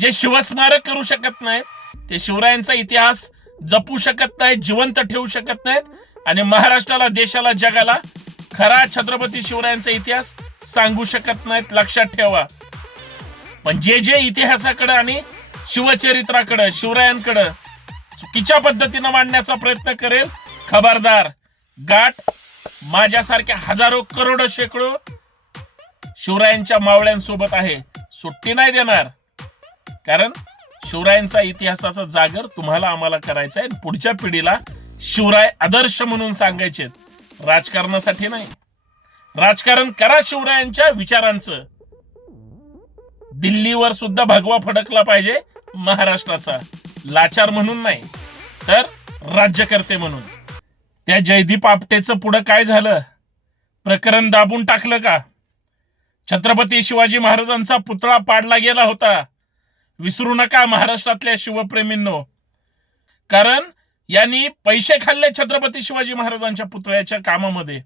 जे शिवस्मारक करू शकत नाहीत ते शिवरायांचा इतिहास जपू शकत नाहीत जिवंत ठेवू शकत नाहीत आणि महाराष्ट्राला देशाला जगाला खरा छत्रपती शिवरायांचा इतिहास सांगू शकत नाहीत लक्षात ठेवा. पण जे जे इतिहासाकडे आणि शिवचरित्राकडं शिवरायांकडं चुकीच्या पद्धतीनं मांडण्याचा प्रयत्न करेल खबरदार गाठ माझ्यासारख्या हजारो करोडो शेकडो शिवरायांच्या मावळ्यांसोबत आहे. सुट्टी नाही देणार. कारण शिवरायांचा इतिहासाचा जागर तुम्हाला आम्हाला करायचा आहे. पुढच्या पिढीला शिवराय आदर्श म्हणून सांगायचे राजकारणासाठी नाही. राजकारण करा शिवरायांच्या विचारांचं. दिल्लीवर सुद्धा भगवा फडकला पाहिजे महाराष्ट्राचा. लाचार म्हणून नाही तर राज्यकर्ते म्हणून. त्या जयदीप आपटेचं पुढं काय झालं? प्रकरण दाबून टाकलं का? छत्रपती शिवाजी महाराजांचा पुतळा पाडला गेला होता. विसरू नका महाराष्ट्रातल्या शिवप्रेमींनो. कारण यांनी पैसे खाल्ले छत्रपती शिवाजी महाराजांच्या पुतळ्याच्या कामामध्ये.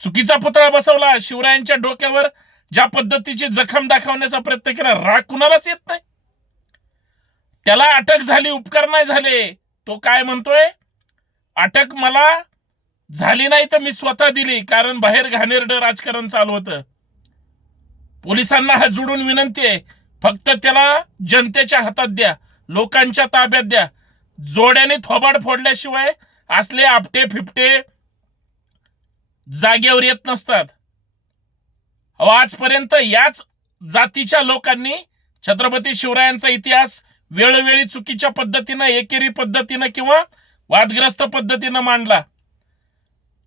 चुकीचा पुतळा बसवला शिवरायांच्या डोक्यावर ज्या पद्धतीची जखम दाखवण्याचा प्रयत्न केला राग कुणालाच येत नाही. त्याला अटक झाली उपकार नाही झाले तो काय म्हणतोय? अटक मला झाली नाही तर मी स्वतः दिली कारण बाहेर घाणेरडं राजकारण चालू होतं. पोलिसांना हात जोडून विनंती आहे फक्त त्याला जनतेच्या हातात द्या लोकांच्या ताब्यात द्या. जोड्याने थोबाड फोडल्याशिवाय असले आपटे फिपटे जागेवर येत नसतात. अहो, आजपर्यंत याच जातीच्या लोकांनी छत्रपती शिवरायांचा इतिहास वेळोवेळी चुकीच्या पद्धतीनं एकेरी पद्धतीनं किंवा वादग्रस्त पद्धतीनं मांडला.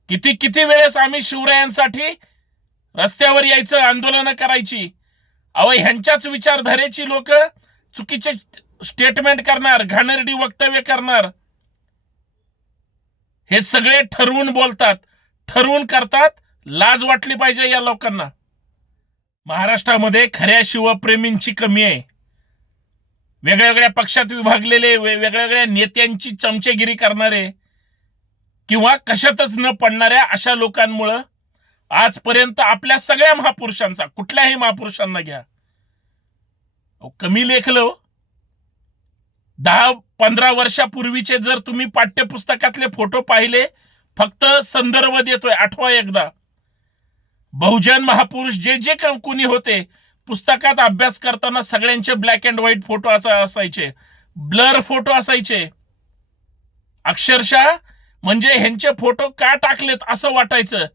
किती किती वेळेस आम्ही शिवरायांसाठी रस्त्यावर यायचं आंदोलनं करायची अहो ह्यांच्याच विचारधारेची लोक चुकीचे स्टेटमेंट करणार घाणेरडी वक्तव्य करणार. हे सगळे ठरवून बोलतात ठरवून करतात लाज वाटली पाहिजे या लोकांना. महाराष्ट्रामध्ये खऱ्या शिवप्रेमींची कमी आहे. वेगळ्या वेगळ्या पक्षात विभागलेले वेगळ्या वेगळ्या नेत्यांची चमचेगिरी करणारे किंवा कशातच न पडणाऱ्या अशा लोकांमुळं आजपर्यंत आपल्या सगळ्या महापुरुषांचा कुठल्याही महापुरुषांना घ्या. कमी लेखलो हो. दहा पंधरा वर्षापूर्वीचे जर तुम्ही पाठ्यपुस्तकातले फोटो पाहिले फक्त संदर्भ देतोय आठवा एकदा. बहुजन महापुरुष जे जे कोणी होते पुस्तकात अभ्यास करताना सगळ्यांचे ब्लॅक अँड व्हाईट फोटो असायचे. ब्लर फोटो असायचे. अक्षरशः म्हणजे ह्यांचे फोटो का टाकलेत असं वाटायचं.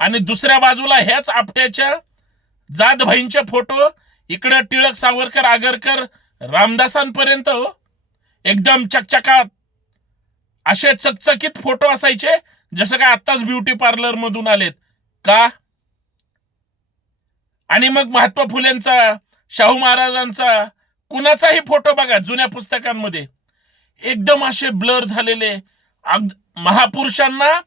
आणि दुसऱ्या बाजूला ह्याच आपट्याच्या जात भाईंचे फोटो. इकडं टिळक सावरकर आगरकर रामदासांपर्यंत हो, एकदम चकचकात. असे चकचकीत फोटो असायचे जसं काय आत्ताच ब्युटी पार्लर मधून आलेत. का? आणि मग महात्मा फुलेंचा शाहू महाराजांचा कुणाचाही फोटो बघा जुन्या पुस्तकांमध्ये. एकदम असे ब्लर झालेले अग- महापुरुषांना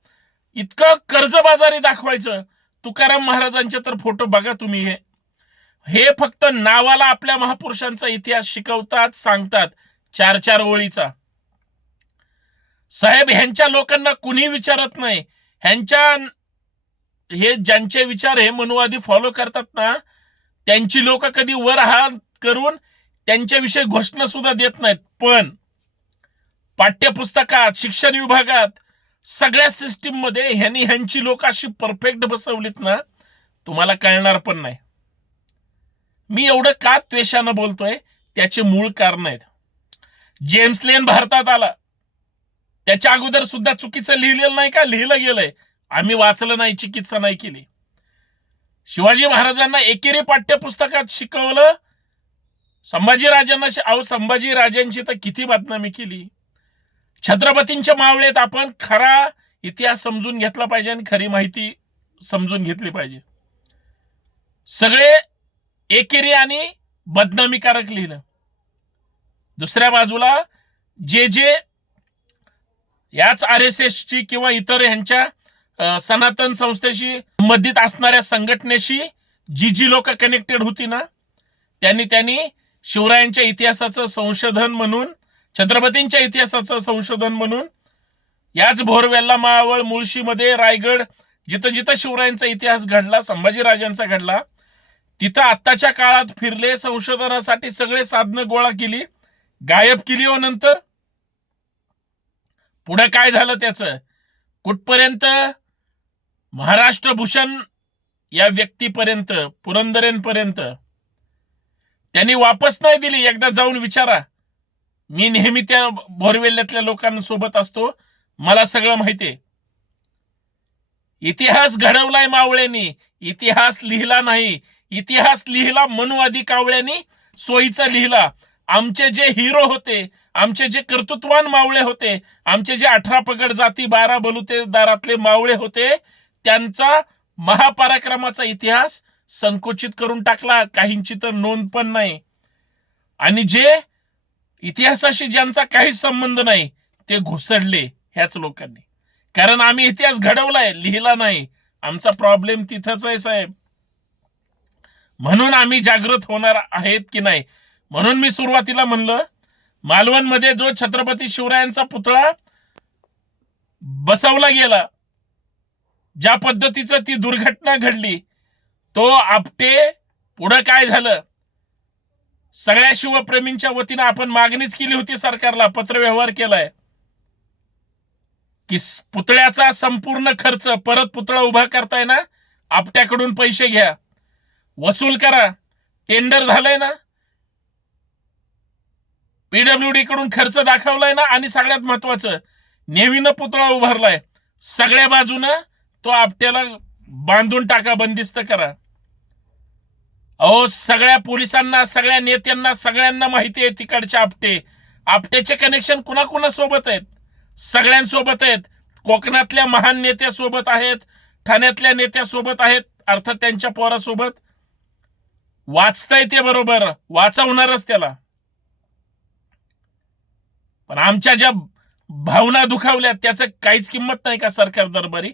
इतकं कर्जबाजारी दाखवायचं. तुकाराम महाराजांचे तर फोटो बघा तुम्ही हे. हे फक्त नावाला आपल्या महापुरुषांचा इतिहास शिकवतात सांगतात. चार चार ओळीचा. साहेब ह्यांच्या लोकांना कुणी विचारत नाही. ह्यांच्या हे ज्यांचे विचार हे मनुवादी फॉलो करतात ना त्यांची लोक कधी वर हात करून त्यांच्याविषयी घोषणा सुद्धा देत नाहीत. पण पाठ्यपुस्तकात शिक्षण विभागात सगळ्या सिस्टीममध्ये ह्यांनी ह्यांची लोक अशी परफेक्ट बसवलीत ना तुम्हाला कळणार पण नाही. मी एवढं का त्वेषानं बोलतोय? त्याचे मूळ कारण आहेत. जेम्स लेन भारतात आला. त्याच्या अगोदर सुद्धा चुकीचं लिहिलेलं नाही का? लिहिलं गेलंय. आम्ही वाचलं नाही चिकित्सा नाही केली. शिवाजी महाराजांना एकेरी पाठ्यपुस्तकात शिकवलं संभाजीराजांना अहो संभाजी राजांची तर किती बदनामी केली. छत्रपतींच्या मावळेत आपण खरा इतिहास समजून घेतला पाहिजे आणि खरी माहिती समजून घेतली पाहिजे. सगळे एकेरी आणि बदनामीकारक लिहिलं. दुसऱ्या बाजूला जे जे याच आर एस एसची किंवा इतर ह्यांच्या सनातन संस्थेशी संबंधित असणाऱ्या संघटनेशी जी जी लोक कनेक्टेड होती ना त्यांनी त्यांनी शिवरायांच्या इतिहासाचं संशोधन म्हणून छत्रपतींच्या इतिहासाचं संशोधन म्हणून याच भोरवेल्ला मावळ मुळशीमध्ये रायगड जिथं जिथं शिवरायांचा इतिहास घडला संभाजीराजांचा घडला तिथं आत्ताच्या काळात फिरले संशोधनासाठी सगळे साधनं गोळा केली गायब केली हो नंतर. पुढे काय झालं त्याचं? कुठपर्यंत? महाराष्ट्र भूषण या व्यक्तीपर्यंत पुरंदरेंपर्यंत. त्यांनी वापस नाही दिली एकदा जाऊन विचारा. मी नेहमी त्या बोरवेल्यातल्या लोकांसोबत असतो. मला सगळं माहितीये. इतिहास घडवलाय मावळ्यांनी. इतिहास लिहिला नाही. इतिहास लिहिला मनुवादी कावळ्यांनी सोयीचा लिहिला. आमचे जे हिरो होते आमचे जे कर्तृत्वान मावळे होते आमचे जे अठरा पगड जाती बारा बलुतेदारातले मावळे होते त्यांचा महापराक्रमाचा इतिहास संकुचित करून टाकला. काहींची तर नोंद पण नाही. आणि जे इतिहासाशी ज्यांचा काहीच संबंध नाही ते घुसडले ह्याच लोकांनी. कारण आम्ही इतिहास घडवलाय लिहिला नाही. आमचा प्रॉब्लेम तिथंच आहे साहेब. म्हणून आम्ही जागृत होणार आहेत की नाही? म्हणून मी सुरुवातीला म्हणलं मालवणमध्ये जो छत्रपती शिवरायांचा पुतळा बसवला गेला ज्या पद्धतीचं ती दुर्घटना घडली तो आपटे पुढं काय झालं? सगळ्या शिवप्रेमींच्या वतीनं आपण मागणीच केली होती सरकारला पत्रव्यवहार केलाय. की पुतळ्याचा संपूर्ण खर्च परत पुतळा उभा करताय ना आपट्याकडून पैसे घ्या. वसूल करा. टेंडर झालंय ना. पीडब्ल्यूडी कडून खर्च दाखवलाय ना आणि सगळ्यात महत्वाचं नेव्हीनं पुतळा उभारलाय. सगळ्या बाजूनं तो आपट्याला बांधून टाका बंदिस्त करा. अहो सगळ्या पोलिसांना सगळ्या नेत्यांना सगळ्यांना माहिती आहे तिकडचे आपटे. आपटेचे कनेक्शन कुणाकुणासोबत आहेत? सगळ्यांसोबत आहेत. कोकणातल्या महान नेत्यासोबत आहेत. ठाण्यातल्या नेत्यासोबत आहेत. अर्थात त्यांच्या पोरासोबत. वाचताय ते बरोबर. वाचवणारच त्याला. पण आमच्या ज्या भावना दुखावल्या त्याचं काहीच किंमत नाही का सरकार दरबारी?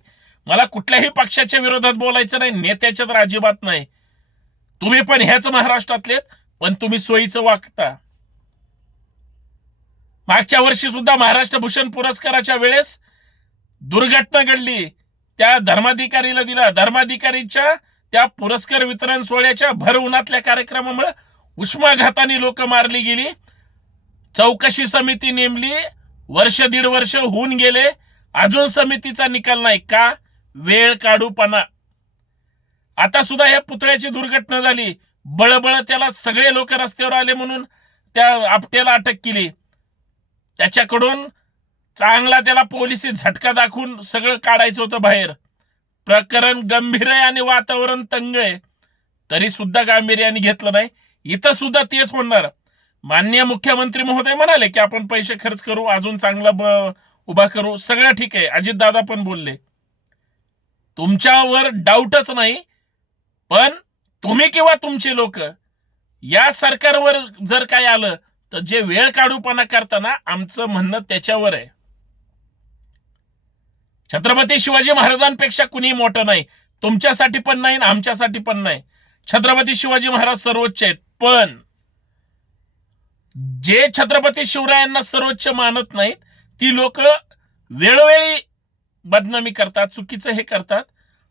मला कुठल्याही पक्षाच्या विरोधात बोलायचं नाही. नेत्याच्या तर अजिबात नाही. तुम्ही पण ह्याच महाराष्ट्रातलेत पण तुम्ही सोयीचं वागता. मागच्या वर्षी सुद्धा महाराष्ट्र भूषण पुरस्काराच्या वेळेस दुर्घटना घडली. त्या धर्माधिकारीला दिला. धर्माधिकारीच्या त्या पुरस्कार वितरण सोहळ्याच्या भर उन्हातल्या कार्यक्रमामुळे उष्माघाताने लोक मारली गेली. चौकशी समिती नेमली. वर्ष दीड वर्ष होऊन गेले. अजून समितीचा निकाल नाही का? वेळ काढूपणा. आता सुद्धा या पुतळ्याची दुर्घटना झाली. बळबळ त्याला सगळे लोक रस्त्यावर आले म्हणून त्या आपट्याला अटक केली. त्याच्याकडून चांगला त्याला पोलिसी झटका दाखवून सगळं काढायचं होतं बाहेर. प्रकरण गंभीर आहे आणि वातावरण तंग आहे. तरी सुद्धा गांभीर्याने घेतलं नाही. इथं सुद्धा तेच होणार. माननीय मुख्यमंत्री महोदय म्हणाले की आपण पैसे खर्च करू अजून चांगला उभा करू सगळं ठीक आहे. अजितदादा पण बोलले. तुमच्यावर डाऊटच नाही. तुम्ही किंवा तुमचे लोक या सरकारवर जर काय आलं तर जे वेळ काढूपणा करताना आमचं म्हणणं त्याच्यावर आहे. छत्रपती शिवाजी महाराजांपेक्षा कुणी मोठं नाही. तुमच्यासाठी पण नाही आमच्यासाठी पण नाही. छत्रपती शिवाजी महाराज सर्वोच्च आहेत. पण जे छत्रपती शिवरायांना सर्वोच्च मानत नाहीत ती लोक वेळोवेळी बदनामी करतात चुकीचं हे करतात.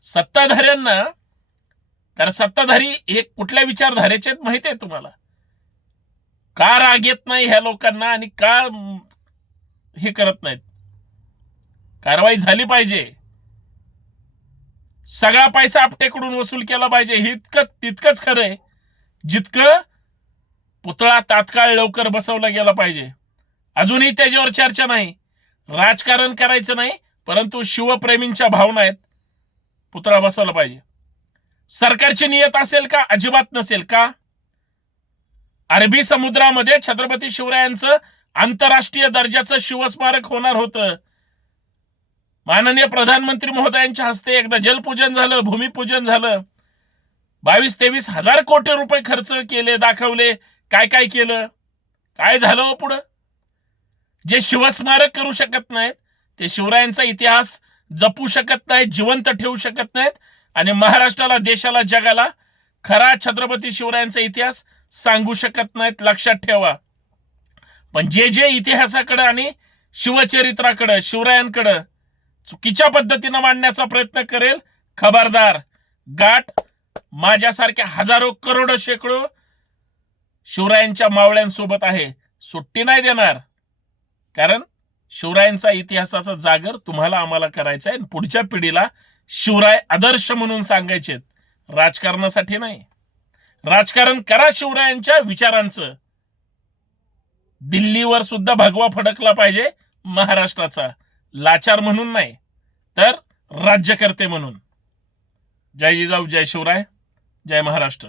सत्ताधाऱ्यांना कारण सत्ताधारी हे कुठल्या विचारधारेचे आहेत माहिती आहे तुम्हाला? का राग येत नाही ह्या लोकांना आणि का हे करत नाहीत? कारवाई झाली पाहिजे. सगळा पैसा आपटेकडून वसूल केला पाहिजे. हे इतकं तितकंच खरं आहे. जितकं पुतळा तात्काळ लवकर बसवला गेला पाहिजे. अजूनही त्याच्यावर चर्चा नाही. राजकारण करायचं नाही परंतु शिवप्रेमींच्या भावना आहेत. पुतळा बसवला पाहिजे. सरकारची नियत असेल का? अजिबात नसेल का? अरबी समुद्रामध्ये छत्रपती शिवरायांचं आंतरराष्ट्रीय दर्जाचं शिवस्मारक होणार होतं. माननीय प्रधानमंत्री महोदयांच्या हस्ते एकदा जलपूजन झालं भूमिपूजन झालं. बावीस तेवीस हजार कोटी रुपये खर्च केले दाखवले. काय काय केलं? काय झालं हो पुढं? जे शिवस्मारक करू शकत नाहीत ते शिवरायांचा इतिहास जपू शकत नाहीत जिवंत ठेवू शकत नाहीत आणि महाराष्ट्राला देशाला जगाला खरा छत्रपती शिवरायांचा इतिहास सांगू शकत नाहीत लक्षात ठेवा. पण जे जे इतिहासाकडं आणि शिवचरित्राकडं शिवरायांकडं चुकीच्या पद्धतीनं मांडण्याचा प्रयत्न करेल खबरदार. गाठ माझ्यासारख्या हजारो करोडो शेकडो शिवरायांच्या मावळ्यांसोबत आहे. सुट्टी नाही देणार. कारण शिवरायांचा इतिहासाचा जागर तुम्हाला आम्हाला करायचा आहे आणि पुढच्या पिढीला शिवराय आदर्श म्हणून सांगायचे राजकारणासाठी नाही. राजकारण करा शिवरायांच्या विचारांचं. दिल्लीवर सुद्धा भगवा फडकला पाहिजे महाराष्ट्राचा. लाचार म्हणून नाही तर राज्यकर्ते म्हणून. जय जिजाऊ जय शिवराय जय महाराष्ट्र.